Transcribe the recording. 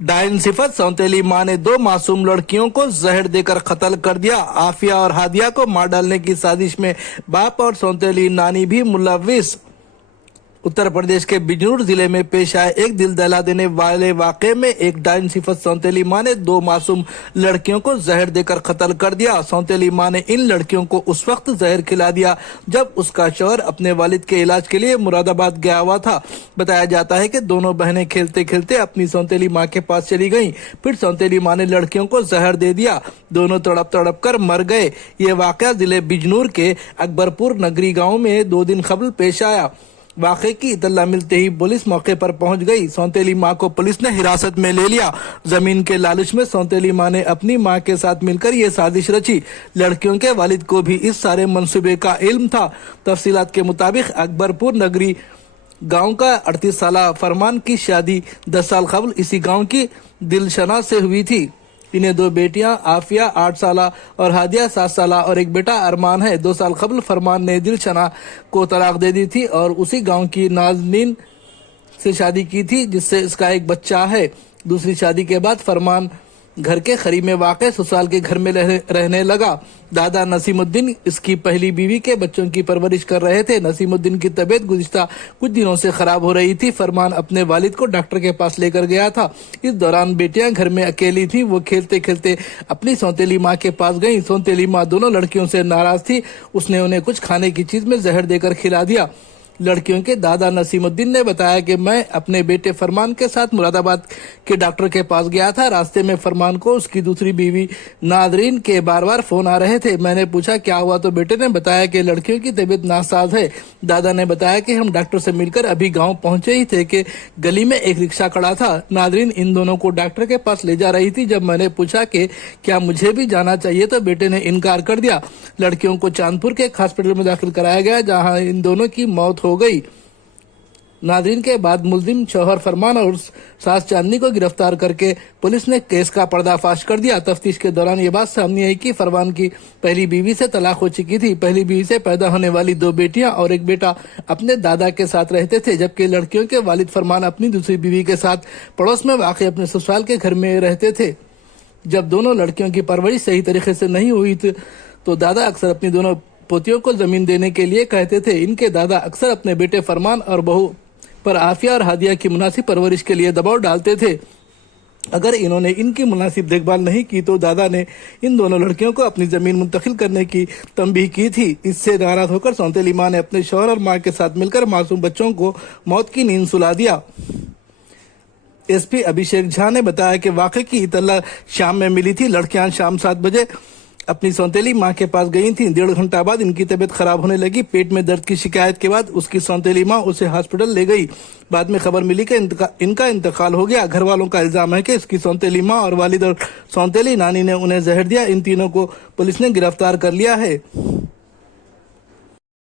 Dine सिफत सौतेली माँ ने 2 मासूम लड़कियों को जहर देकर कत्ल कर दिया। आफिया और हादिया को मार डालने की साजिश में बाप और सौतेली नानी भी मुलव्विस। उत्तर प्रदेश के बिजनौर जिले में पेश आए एक दिल दहला देने वाले वाक़े में एक डाइन सिफत सौतेली माँ ने 2 मासूम लड़कियों को जहर देकर कत्ल कर दिया। सौतेली माँ ने इन लड़कियों को उस वक्त जहर खिला दिया जब उसका शौहर अपने वालिद के इलाज के लिए मुरादाबाद गया हुआ था। बताया जाता है कि दोनों बहनें खेलते खेलते अपनी सौतेली माँ के पास चली गईं। फिर सौतेली माँ ने लड़कियों को जहर दे दिया। दोनों तड़प तड़प कर मर गए। ये वाक़या जिले बिजनौर के अकबरपुर नगरी गाँव में 2 दिन कबल पेश आया। वाक़े की इत्तला मिलते ही पुलिस मौके पर पहुंच गई। सौतेली मां को पुलिस ने हिरासत में ले लिया। जमीन के लालच में सौतेली मां ने अपनी मां के साथ मिलकर ये साजिश रची। लड़कियों के वालिद को भी इस सारे मंसूबे का इल्म था। तफसीलात के मुताबिक अकबरपुर नगरी गांव का 38 साल फरमान की शादी 10 साल कबल इसी गांव की दिलशना से हुई थी। इन्हें 2 बेटियां आफिया 8 साल और हादिया 7 साल और एक बेटा अरमान है। 2 साल कबल फरमान ने दिलशना को तलाक दे दी थी और उसी गांव की नाजनीन से शादी की थी जिससे इसका एक बच्चा है। दूसरी शादी के बाद फरमान घर के करीब में वाक़े ससुराल के घर में रहने लगा। दादा नसीमुद्दीन इसकी पहली बीवी के बच्चों की परवरिश कर रहे थे। नसीमुद्दीन की तबीयत गुज़िश्ता कुछ दिनों से खराब हो रही थी। फरमान अपने वालिद को डॉक्टर के पास लेकर गया था। इस दौरान बेटियां घर में अकेली थीं। वो खेलते खेलते अपनी सौतेली माँ के पास गईं। सौतेली माँ दोनों लड़कियों से नाराज थी। उसने उन्हें कुछ खाने की चीज में जहर देकर खिला दिया। लड़कियों के दादा नसीमुद्दीन ने बताया कि मैं अपने बेटे फरमान के साथ मुरादाबाद के डॉक्टर के पास गया था। रास्ते में फरमान को उसकी दूसरी बीवी नादरीन के बार बार फोन आ रहे थे। मैंने पूछा क्या हुआ तो बेटे ने बताया कि लड़कियों की तबीयत नासाज है। दादा ने बताया कि हम डॉक्टर से मिलकर अभी गांव पहुंचे ही थे कि गली में एक रिक्शा खड़ा था। नादरीन इन दोनों को डॉक्टर के पास ले जा रही थी। जब मैंने पूछा कि क्या मुझे भी जाना चाहिए तो बेटे ने इनकार कर दिया। लड़कियों को चांदपुर के एक हॉस्पिटल में दाखिल कराया गया जहाँ इन दोनों की मौत हो गई। नादरीन के बाद मुल्जिम शौहर फरमान और सास चांदनी को गिरफ्तार करके पुलिस ने केस का पर्दाफाश कर दिया। तफ्तीश के दौरान ये बात सामने आई कि फरमान की पहली बीवी से तलाक हो चुकी थी। पहली बीवी से पैदा होने वाली 2 बेटियां और एक बेटा अपने दादा के साथ रहते थे, जबकि लड़कियों के वालिद फरमान अपनी दूसरी बीवी के साथ पड़ोस में वाक़ अपने ससुराल के घर में रहते थे। जब दोनों लड़कियों की परवरिश सही तरीके से नहीं हुई तो दादा अक्सर अपनी दोनों पोतियों को जमीन देने के लिए कहते थे। इनके दादा अक्सर अपने बेटे फरमान और बहू पर आफिया और हादिया की मुनासिब परवरिश के लिए दबाव डालते थे। अगर इन्होंने इनकी मुनासिब देखभाल नहीं की तो दादा ने इन दोनों लड़कियों को अपनी जमीन मुंतकिल करने की तंबीह की थी। इससे नाराज होकर सौतेली माँ ने अपने शौहर और माँ के साथ मिलकर मासूम बच्चों को मौत की नींद सुला दिया। एसपी अभिषेक झा ने बताया कि वाक़े की इत्तला शाम में मिली थी। लड़कियां शाम 7 बजे अपनी सौतेली माँ के पास गई थीं। 1.5 घंटा बाद इनकी तबीयत खराब होने लगी। पेट में दर्द की शिकायत के बाद उसकी सौतेली माँ उसे हॉस्पिटल ले गई। बाद में खबर मिली कि इनका इंतकाल हो गया। घर वालों का इल्जाम है कि इसकी सौतेली माँ और वालिद और सौतेली नानी ने उन्हें जहर दिया। इन तीनों को पुलिस ने गिरफ्तार कर लिया है।